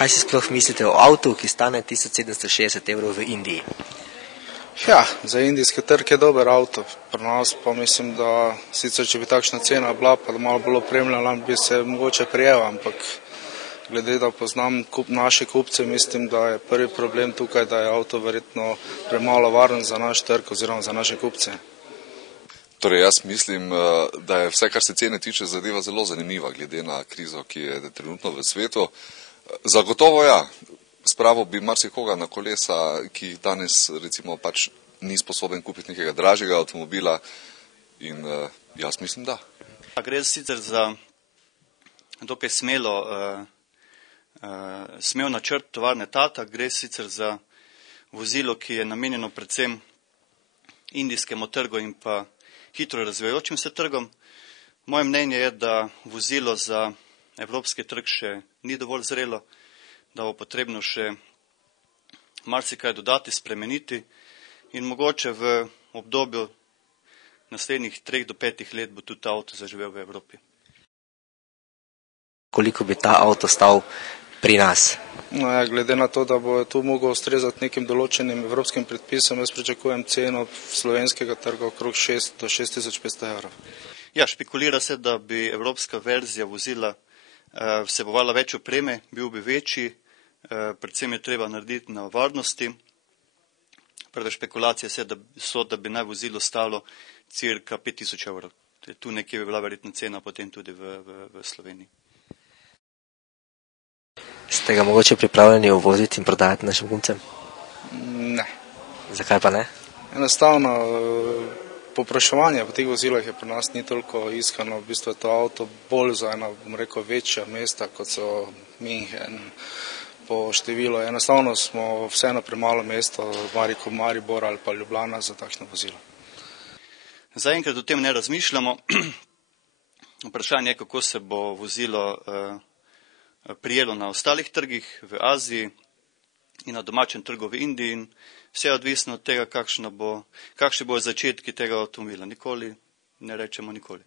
Kaj si sploh mislite o avtu, ki stane 1760 evrov v Indiji? Ja, za indijski trg je dober avto. Pri nas pa mislim, da sicer če bi takšna cena bila, pa da malo bolj opremljena, bi se mogoče prijel, ampak glede, da poznam naše kupce, mislim, da je prvi problem tukaj, da je avto verjetno premalo varen za naš trg oziroma za naše kupce. Torej, jaz mislim, da je vse, kar se cene tiče, zadeva zelo zanimiva, glede na krizo, ki je trenutno v svetu. Zagotovo ja, spravo bi marsikoga na kolesa, ki danes recimo pač ni sposoben kupiti nekega dražjega avtomobila in jaz mislim, da. Gre sicer za dokaj smel načrt tovarne Tata, gre sicer za vozilo, ki je namenjeno predvsem indijskemu trgu in pa hitro razvijajočim se trgom. Moje mnenje je, da vozilo za evropski trg še ni dovolj zrelo, da bo potrebno še marsikaj dodati, spremeniti in mogoče v obdobju naslednjih 3 do 5 let bo tudi ta avto zaživel v Evropi. Koliko bi ta avto stal pri nas? No, ja, glede na to, da bo tu mogel ustrezati nekim določenim evropskim predpisom, jaz pričakujem ceno slovenskega trga okrog 6 do 6500 evrov. Ja, špekulira se, da bi evropska verzija vozila vsebovala več opreme, bil bi večji, predvsem je treba narediti na varnosti. Prve špekulacije so, da bi naj vozilo stalo cirka 5000 evrov. Tu nekje bi bila verjetna cena potem tudi v Sloveniji. Ste ga mogoče pripravljeni uvoziti in prodajati našim kupcem? Ne. Zakaj pa ne? Enostavno, povpraševanje po teh vozilih je pri nas ni toliko iskano, v bistvu je to avto bolj za ena, bom rekel, večja mesta, kot so München, po številu. Enostavno smo vseeno premalo mesto, Maribor ali pa Ljubljana za takšno vozilo. Zaenkrat o tem ne razmišljamo. Vprašanje je, kako se bo vozilo prijelo na ostalih trgih v Aziji in na domačem trgu v Indiji in vse je odvisno od tega, kakšni bodo začetki tega avtomobila. Nikoli ne rečemo nikoli.